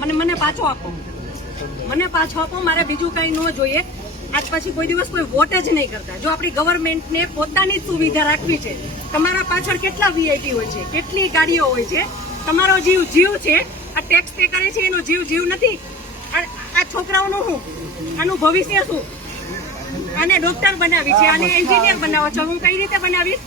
મને મને પાછો આપો મને પાછો આપો મારે બીજું કંઈ ન જોઈએ આજ પછી કોઈ દિવસ કોઈ વોટ જ નહીં કરતા જો આપણી ગવર્મેન્ટને પોતાની સુવિધા રાખવી છે તમારા પાછળ કેટલા વીઆઈટી હોય છે કેટલી ગાડીઓ હોય છે તમારો જીવ જીવ છે આ ટેક્સ પે કરે છે એનો જીવ જીવ નથી આ છોકરાઓનું શું આનું ભવિષ્ય શું આને ડોક્ટર બનાવી છે આને એન્જિનિયર બનાવો છો હું કઈ રીતે બનાવીશ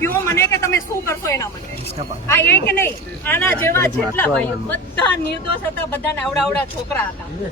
કયો મને કે તમે શું કરશો એના માટે આ એ કે નહીં આના જેવા જેટલા ભાઈઓ બધા નિર્દોષ હતા બધાને આવડા આવડા છોકરા હતા